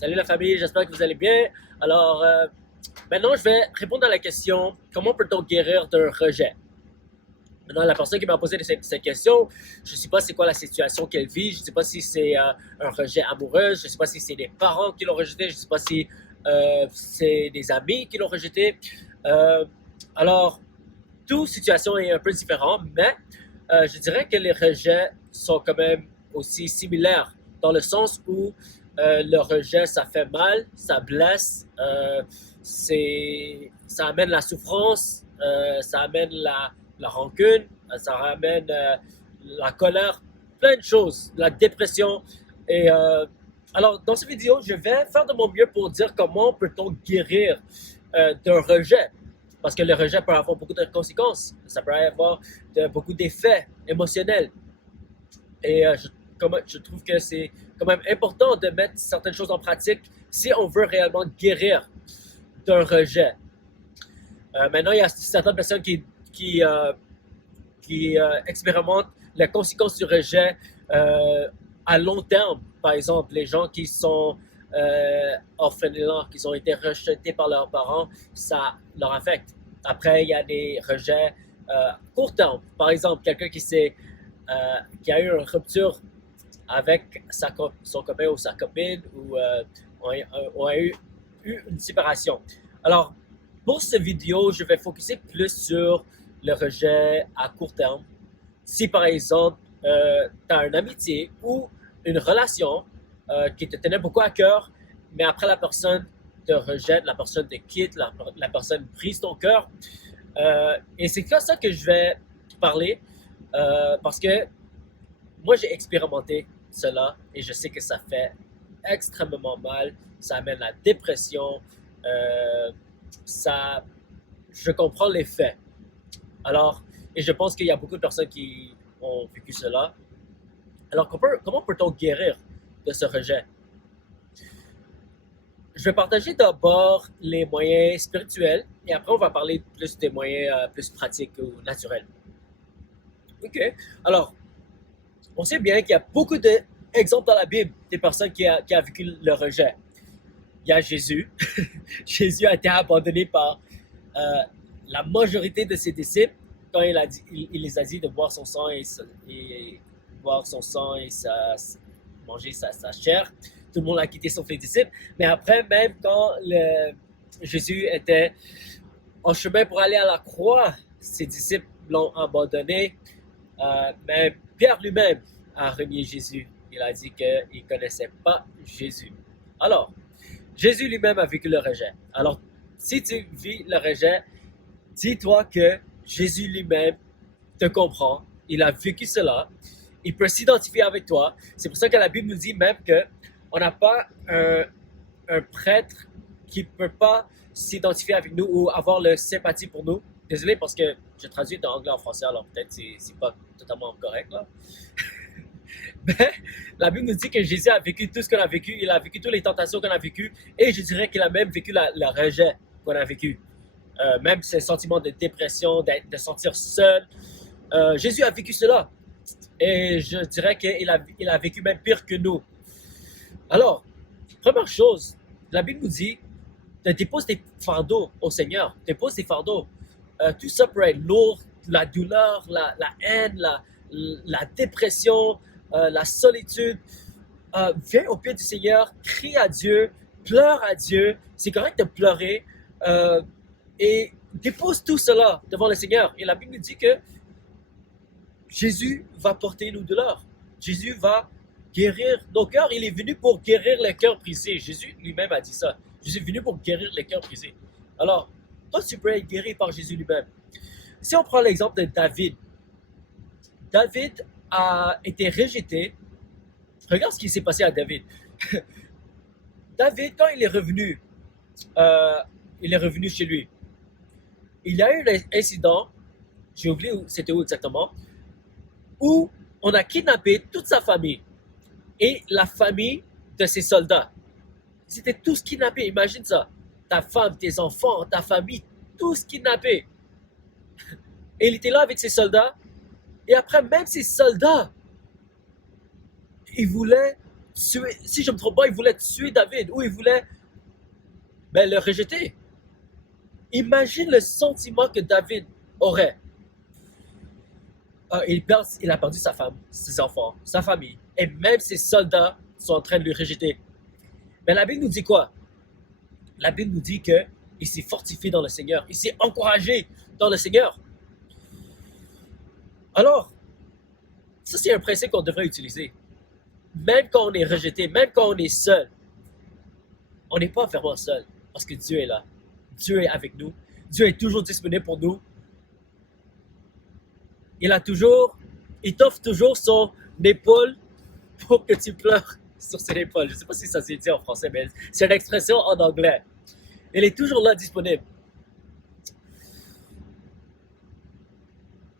Salut la famille, j'espère que vous allez bien. Alors, maintenant, je vais répondre à la question, comment peut-on guérir d'un rejet? Maintenant, la personne qui m'a posé cette question, je ne sais pas c'est quoi la situation qu'elle vit, je ne sais pas si c'est un rejet amoureux, je ne sais pas si c'est des parents qui l'ont rejeté, je ne sais pas si c'est des amis qui l'ont rejeté. Euh, alors, toute situation est un peu différente, mais je dirais que les rejets sont quand même aussi similaires, dans le sens où le rejet, ça fait mal, ça blesse, ça amène la souffrance, ça amène la rancune, ça ramène la colère, plein de choses, la dépression. Et alors, dans cette vidéo, je vais faire de mon mieux pour dire comment peut-on guérir d'un rejet. Parce que le rejet peut avoir beaucoup de conséquences. Ça peut avoir beaucoup d'effets émotionnels. Et je trouve que c'est quand même important de mettre certaines choses en pratique si on veut réellement guérir d'un rejet. Maintenant, il y a certaines personnes qui expérimentent les conséquences du rejet à long terme. Par exemple, les gens qui sont orphelins, qui ont été rejetés par leurs parents, ça leur affecte. Après, il y a des rejets court terme. Par exemple, quelqu'un qui a eu une rupture avec son copain ou sa copine ou on a eu une séparation. Alors, pour cette vidéo, je vais focuser plus sur le rejet à court terme. Si par exemple, tu as une amitié ou une relation qui te tenait beaucoup à cœur, mais après la personne te rejette, la personne te quitte, la personne brise ton cœur. Et c'est comme ça que je vais parler parce que moi j'ai expérimenté cela et je sais que ça fait extrêmement mal, ça amène la dépression, euh, ça, je comprends les faits. Alors, et je pense qu'il y a beaucoup de personnes qui ont vécu cela. Alors, comment peut-on guérir de ce rejet? Je vais partager d'abord les moyens spirituels et après on va parler plus des moyens plus pratiques ou naturels. OK. Alors, on sait bien qu'il y a beaucoup d'exemples dans la Bible des personnes qui a vécu le rejet. Il y a Jésus. Jésus a été abandonné par euh, la majorité de ses disciples quand il les a dit de boire son sang et boire son sang et manger sa chair. Tout le monde a quitté sauf les disciples. Mais après, même quand Jésus était en chemin pour aller à la croix, ses disciples l'ont abandonné. Même Pierre lui-même a renié Jésus. Il a dit qu'il ne connaissait pas Jésus. Alors, Jésus lui-même a vécu le rejet. Alors, si tu vis le rejet, dis-toi que Jésus lui-même te comprend. Il a vécu cela. Il peut s'identifier avec toi. C'est pour ça que la Bible nous dit même qu'on n'a pas un prêtre qui ne peut pas s'identifier avec nous ou avoir le sympathie pour nous. Désolé parce que je traduis d'anglais en français, alors peut-être c'est pas totalement correct là. Mais la Bible nous dit que Jésus a vécu tout ce qu'on a vécu, il a vécu toutes les tentations qu'on a vécues, et je dirais qu'il a même vécu le rejet qu'on a vécu. Même ces sentiments de dépression, de sentir seul. Jésus a vécu cela. Et je dirais qu'il a vécu même pire que nous. Alors, première chose, la Bible nous dit de déposer tes fardeaux au Seigneur. Dépose tes fardeaux. Tout ça peut être lourd, la douleur, la haine, la dépression, la solitude. Viens au pied du Seigneur, crie à Dieu, pleure à Dieu. C'est correct de pleurer. Et dépose tout cela devant le Seigneur. Et la Bible nous dit que Jésus va porter nos douleurs. Jésus va guérir nos cœurs. Il est venu pour guérir les cœurs brisés. Jésus lui-même a dit ça. Jésus est venu pour guérir les cœurs brisés. Alors, toi, tu peux être guéri par Jésus lui-même. Si on prend l'exemple de David, David a été rejeté. Regarde ce qui s'est passé à David. David, quand il est revenu chez lui. Il y a eu un incident, j'ai oublié c'était où exactement, où on a kidnappé toute sa famille et la famille de ses soldats. C'était tous kidnappés, imagine ça. Ta femme, tes enfants, ta famille, tous kidnappés. Et il était là avec ses soldats. Et après, même ses soldats, ils voulaient tuer, si je ne me trompe pas, il voulait tuer David ou il voulait le rejeter. Imagine le sentiment que David aurait. Il a perdu sa femme, ses enfants, sa famille, et même ses soldats sont en train de le rejeter. Mais la Bible nous dit quoi? La Bible nous dit qu'il s'est fortifié dans le Seigneur, il s'est encouragé dans le Seigneur. Alors, ça c'est un principe qu'on devrait utiliser. Même quand on est rejeté, même quand on est seul, on n'est pas vraiment seul, parce que Dieu est là. Dieu est avec nous. Dieu est toujours disponible pour nous. Il t'offre toujours son épaule pour que tu pleures sur ses épaules. Je ne sais pas si ça s'est dit en français, mais c'est une expression en anglais. Il est toujours là, disponible.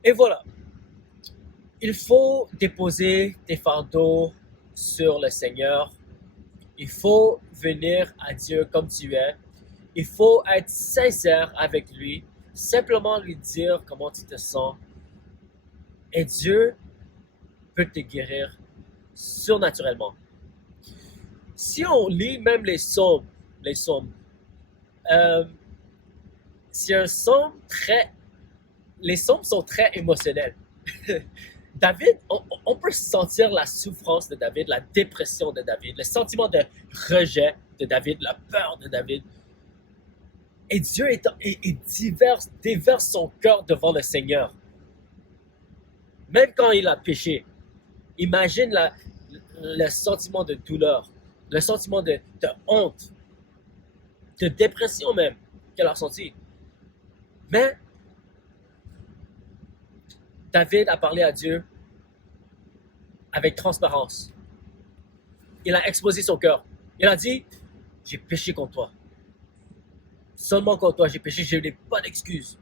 Et voilà. Il faut déposer tes fardeaux sur le Seigneur. Il faut venir à Dieu comme tu es. Il faut être sincère avec lui. Simplement lui dire comment tu te sens. Et Dieu peut te guérir surnaturellement. Si on lit même les psaumes, c'est un psaume les psaumes sont très émotionnels. David, on peut sentir la souffrance de David, la dépression de David, le sentiment de rejet de David, la peur de David. Et Dieu déverse son cœur devant le Seigneur. Même quand il a péché, imagine le sentiment de douleur, le sentiment de honte, de dépression même qu'elle a ressenti. Mais David a parlé à Dieu avec transparence. Il a exposé son cœur. Il a dit, j'ai péché contre toi. Seulement contre toi, j'ai péché, je n'ai pas d'excuse.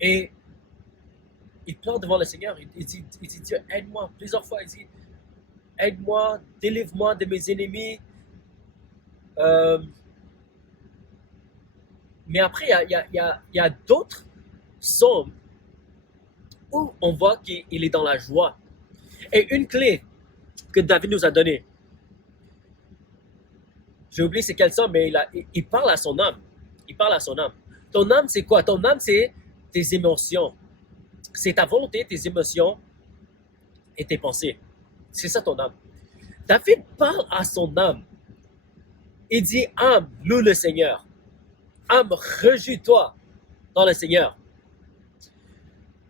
Et il pleure devant le Seigneur. Il dit, Dieu, aide-moi. Plusieurs fois, il dit, aide-moi, délivre-moi de mes ennemis. Mais après, il y a d'autres psaumes où on voit qu'il est dans la joie. Et une clé que David nous a donnée, j'ai oublié c'est quel psaume, mais il parle à son âme. Il parle à son âme. Ton âme, c'est quoi? Ton âme, c'est tes émotions. C'est ta volonté, tes émotions et tes pensées. C'est ça ton âme. David parle à son âme. Il dit, âme, loue le Seigneur. Âme, réjouis-toi dans le Seigneur.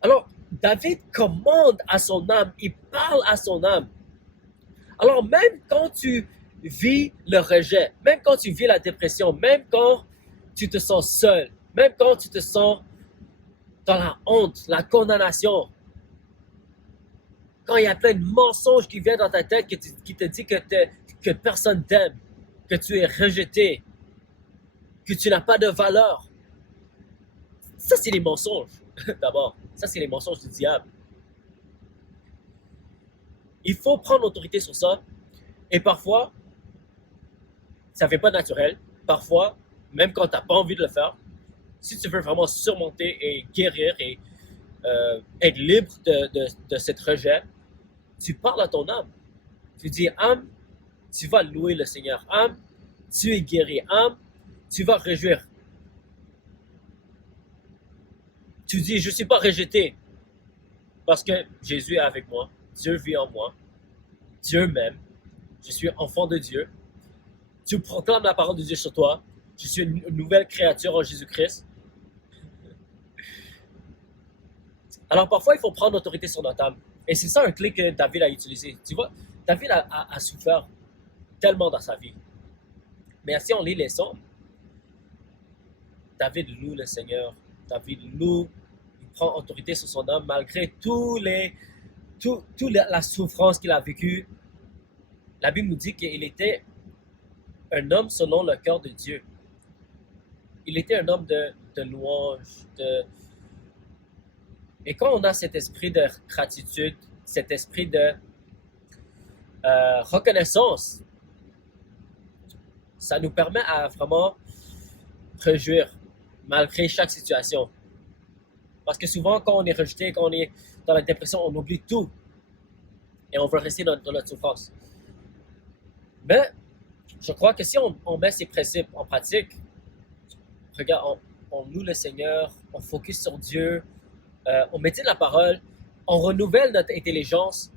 Alors, David commande à son âme, il parle à son âme. Alors, même quand tu vis le rejet, même quand tu vis la dépression, même quand tu te sens seul, même quand tu te sens dans la honte, la condamnation, quand il y a plein de mensonges qui viennent dans ta tête qui te dit que personne t'aime, que tu es rejeté, que tu n'as pas de valeur. Ça, c'est les mensonges, d'abord. Ça, c'est les mensonges du diable. Il faut prendre l'autorité sur ça. Et parfois, ça ne fait pas naturel. Parfois, même quand tu n'as pas envie de le faire, si tu veux vraiment surmonter et guérir et être libre de cette rejet, tu parles à ton âme. Tu dis, âme, tu vas louer le Seigneur. Âme, tu es guéri. Âme, tu vas réjouir. Tu dis, je ne suis pas rejeté parce que Jésus est avec moi. Dieu vit en moi. Dieu m'aime. Je suis enfant de Dieu. Tu proclames la parole de Dieu sur toi. Je suis une nouvelle créature en Jésus-Christ. Alors parfois, il faut prendre l'autorité sur notre âme. Et c'est ça un clé que David a utilisé. Tu vois, David a souffert tellement dans sa vie. Mais si on lit les psaumes, David loue le Seigneur. David loue, il prend autorité sur son âme malgré toute la souffrance qu'il a vécue. La Bible nous dit qu'il était un homme selon le cœur de Dieu. Il était un homme de louange. Et quand on a cet esprit de gratitude, cet esprit de reconnaissance, ça nous permet à vraiment réjouir malgré chaque situation. Parce que souvent, quand on est rejeté, quand on est dans la dépression, on oublie tout. et on veut rester dans notre souffrance. Mais je crois que si on met ces principes en pratique, regarde, on loue le Seigneur, on focus sur Dieu, on médite la parole, on renouvelle notre intelligence.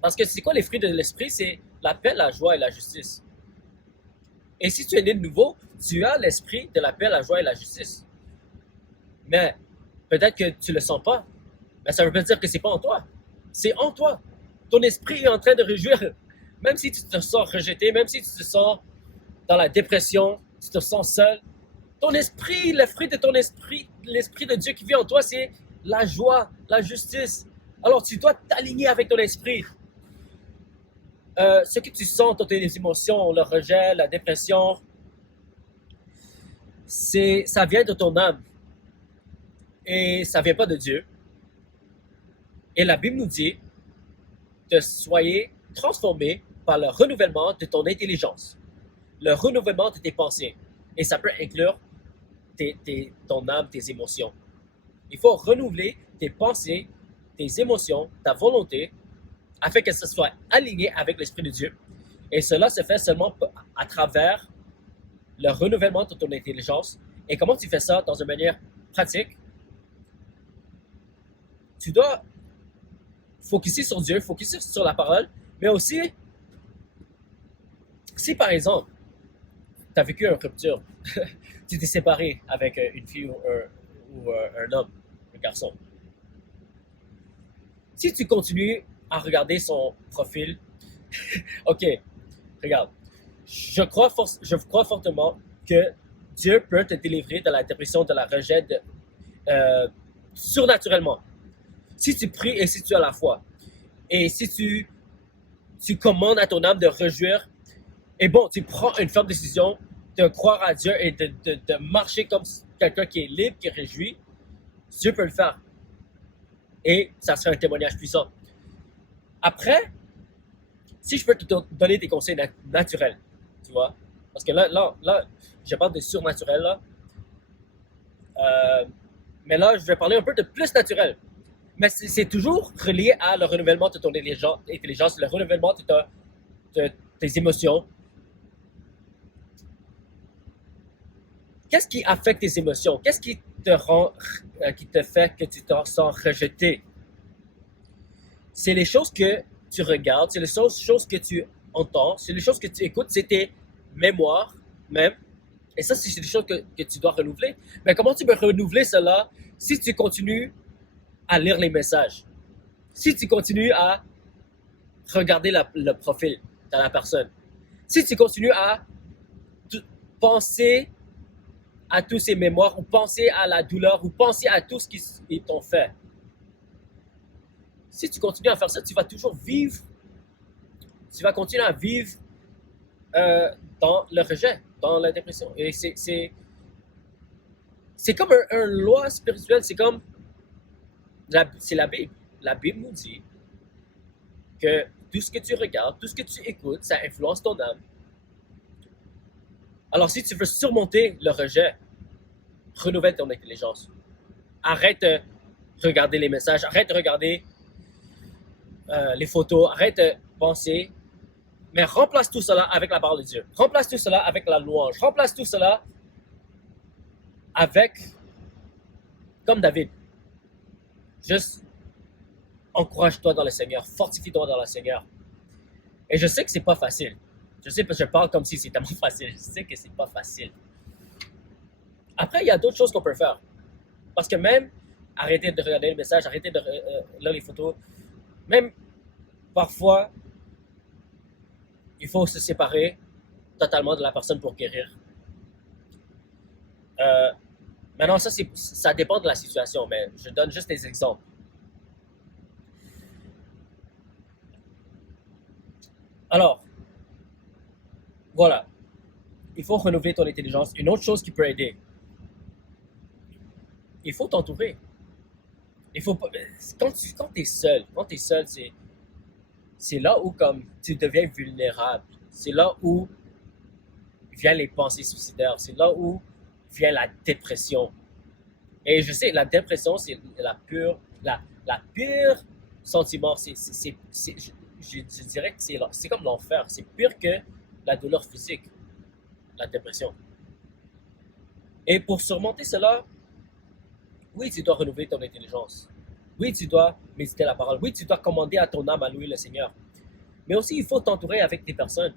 Parce que c'est quoi les fruits de l'esprit? C'est la paix, la joie et la justice. Et si tu es né de nouveau, tu as l'esprit de la paix, la joie et la justice. Mais peut-être que tu ne le sens pas. Mais ça ne veut pas dire que ce n'est pas en toi. C'est en toi. Ton esprit est en train de réjouir. Même si tu te sens rejeté, même si tu te sens dans la dépression, tu te sens seul, ton esprit, le fruit de ton esprit, l'esprit de Dieu qui vit en toi, c'est la joie, la justice. Alors tu dois t'aligner avec ton esprit. Ce que tu sens, toutes tes émotions, le rejet, la dépression, ça vient de ton âme. Et ça ne vient pas de Dieu. Et la Bible nous dit de soyez transformés par le renouvellement de ton intelligence, le renouvellement de tes pensées. Et ça peut inclure ton âme, tes émotions. Il faut renouveler tes pensées, tes émotions, ta volonté, afin que ce soit aligné avec l'Esprit de Dieu. Et cela se fait seulement à travers le renouvellement de ton intelligence. Et comment tu fais ça dans une manière pratique? Tu dois focuser sur Dieu, focuser sur la parole, mais aussi, si par exemple, tu as vécu une rupture, tu t'es séparé avec une fille ou un homme, un garçon. Si tu continues à regarder son profil, ok, regarde, je crois fortement que Dieu peut te délivrer de la dépression, de la rejet, surnaturellement. Si tu pries et si tu as la foi, et si tu commandes à ton âme de réjouir, et bon, tu prends une ferme décision de croire à Dieu et de marcher comme quelqu'un qui est libre, qui est réjoui, Dieu peut le faire. Et ça sera un témoignage puissant. Après, si je peux te donner des conseils naturels, tu vois, parce que là je parle de surnaturel, là. Mais là, je vais parler un peu de plus naturel. Mais c'est toujours relié à le renouvellement de ton intelligence, le renouvellement de tes émotions. Qu'est-ce qui affecte tes émotions? Qu'est-ce qui te fait que tu te sens rejeté? C'est les choses que tu regardes, c'est les choses que tu entends, c'est les choses que tu écoutes, c'est tes mémoires même. Et ça, c'est des choses que tu dois renouveler. Mais comment tu peux renouveler cela si tu continues à lire les messages? Si tu continues à regarder le profil de la personne? Si tu continues à penser à tous ces mémoires, ou penser à la douleur, ou penser à tout ce qu'ils t'ont fait? Si tu continues à faire ça, tu vas toujours vivre, tu vas continuer à vivre dans le rejet, dans la dépression. Et c'est comme un loi spirituelle, c'est comme, c'est la Bible. La Bible nous dit que tout ce que tu regardes, tout ce que tu écoutes, ça influence ton âme. Alors si tu veux surmonter le rejet, renouvelle ton intelligence. Arrête de regarder les messages, arrête de regarder les photos, arrête de penser, mais remplace tout cela avec la parole de Dieu. Remplace tout cela avec la louange. Remplace tout cela avec, comme David, juste encourage-toi dans le Seigneur, fortifie-toi dans le Seigneur. Et je sais que c'est pas facile. Je sais que je parle comme si c'était tellement facile. Je sais que c'est pas facile. Après, il y a d'autres choses qu'on peut faire. Parce que même arrêter de regarder les messages, arrêter de lire les photos, même parfois, il faut se séparer totalement de la personne pour guérir. Maintenant, ça dépend de la situation, mais je donne juste des exemples. Alors, voilà. Il faut renouveler ton intelligence. Une autre chose qui peut aider, il faut t'entourer. Il faut pas, quand tu es seul, c'est là où comme tu deviens vulnérable. C'est là où viennent les pensées suicidaires. C'est là où vient la dépression. Et je sais, la dépression, c'est la pire sentiment, je dirais que c'est comme l'enfer. C'est pire que la douleur physique, la dépression. Et pour surmonter cela, oui, tu dois renouveler ton intelligence. Oui, tu dois méditer la parole. Oui, tu dois commander à ton âme à louer le Seigneur. Mais aussi, il faut t'entourer avec des personnes,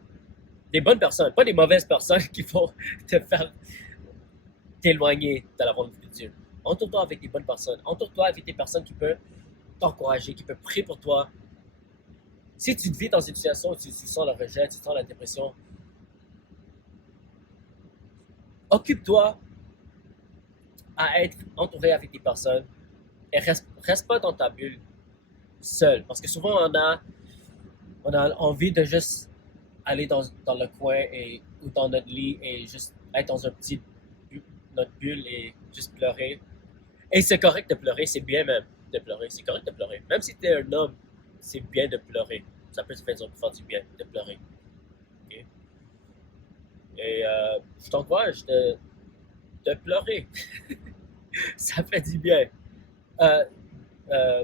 des bonnes personnes, pas des mauvaises personnes qui vont te faire t'éloigner de la volonté de Dieu. Entoure-toi avec des bonnes personnes. Entoure-toi avec des personnes qui peuvent t'encourager, qui peuvent prier pour toi. Si tu te vis dans une situation où tu sens le rejet, tu sens la dépression, occupe-toi à être entouré avec des personnes et reste pas dans ta bulle seul. Parce que souvent, on a envie de juste aller dans le coin ou dans notre lit et juste être dans notre bulle et juste pleurer. Et c'est correct de pleurer, c'est bien même de pleurer, c'est correct de pleurer. Même si tu es un homme, c'est bien de pleurer. Ça peut te faire du bien de pleurer. Okay? Et je t'encourage de pleurer. Ça fait du bien. Euh, euh,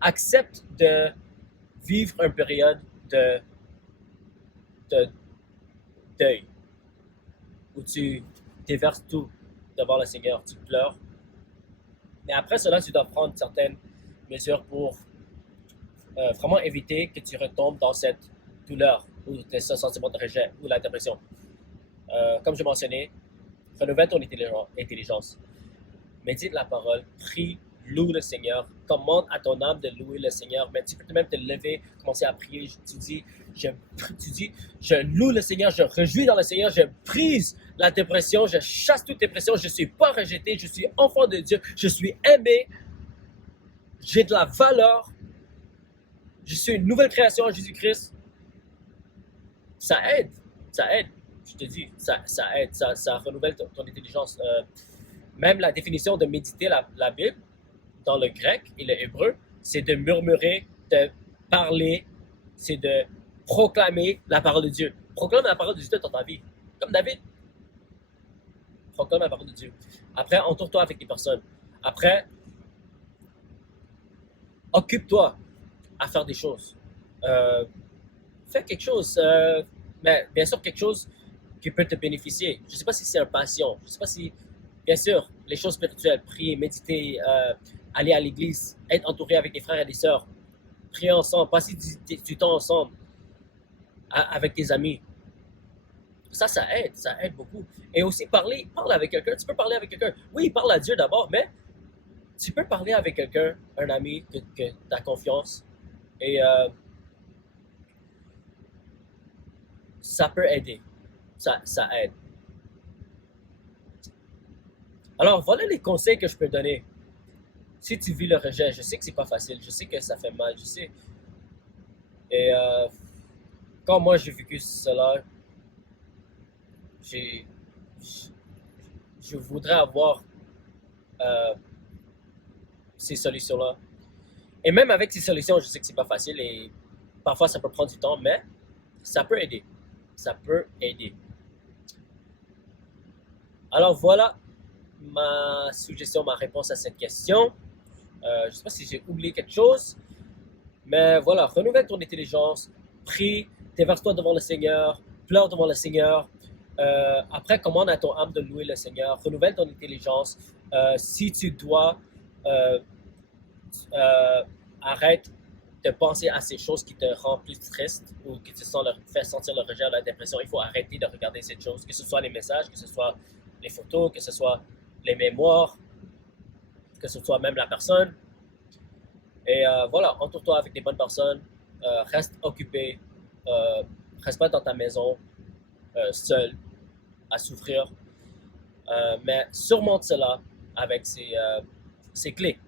Accepte de vivre une période de deuil où tu déverses tout devant le Seigneur, tu pleures. Mais après cela, tu dois prendre certaines mesures pour vraiment éviter que tu retombes dans cette douleur ou ce sentiment de rejet ou la dépression. Comme je mentionnais, renouvelle ton intelligence. Médite la parole, prie, loue le Seigneur, commande à ton âme de louer le Seigneur. Mais tu peux même te lever, commencer à prier. Tu dis, je loue le Seigneur, je réjouis dans le Seigneur, je brise la dépression, je chasse toute dépression, je ne suis pas rejeté, je suis enfant de Dieu, je suis aimé, j'ai de la valeur, je suis une nouvelle création en Jésus-Christ. Ça aide, je te dis, ça aide, ça renouvelle ton intelligence. Même la définition de méditer la Bible, dans le grec et le hébreu, c'est de murmurer, de parler, c'est de proclamer la parole de Dieu. Proclame la parole de Dieu dans ta vie. Comme David. Proclame la parole de Dieu. Après, entoure-toi avec des personnes. Après, occupe-toi à faire des choses. Fais quelque chose. Mais bien sûr, quelque chose qui peut te bénéficier. Je ne sais pas si c'est une passion. Je ne sais pas si, bien sûr, les choses spirituelles, prier, méditer, aller à l'église, être entouré avec des frères et des sœurs, prier ensemble, passer du temps ensemble avec tes amis. Ça aide beaucoup. Et aussi parle avec quelqu'un. Tu peux parler avec quelqu'un. Oui, parle à Dieu d'abord, mais tu peux parler avec quelqu'un, un ami que tu as confiance. Et ça peut aider. Ça aide. Alors, voilà les conseils que je peux donner. Si tu vis le rejet, je sais que c'est pas facile, je sais que ça fait mal, je sais. Et quand moi j'ai vécu cela, je voudrais avoir ces solutions-là. Et même avec ces solutions, je sais que c'est pas facile et parfois ça peut prendre du temps, mais ça peut aider. Ça peut aider. Alors voilà ma suggestion, ma réponse à cette question. Je ne sais pas si j'ai oublié quelque chose, mais voilà, renouvelle ton intelligence, prie, déverse-toi devant le Seigneur, pleure devant le Seigneur. Après, commande à ton âme de louer le Seigneur, renouvelle ton intelligence. Si tu dois, arrête de penser à ces choses qui te rendent plus triste ou qui te fait sentir le rejet, la dépression. Il faut arrêter de regarder ces choses, que ce soit les messages, que ce soit les photos, que ce soit les mémoires, que ce soit même la personne. Et voilà, entoure-toi avec des bonnes personnes, reste occupé, reste pas dans ta maison seul à souffrir, mais surmonte cela avec ces clés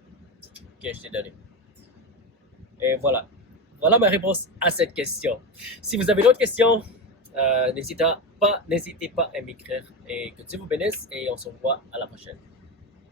que je t'ai données. Et voilà. Voilà ma réponse à cette question. Si vous avez d'autres questions, n'hésitez pas à m'écrire. Et que Dieu vous bénisse et on se revoit à la prochaine.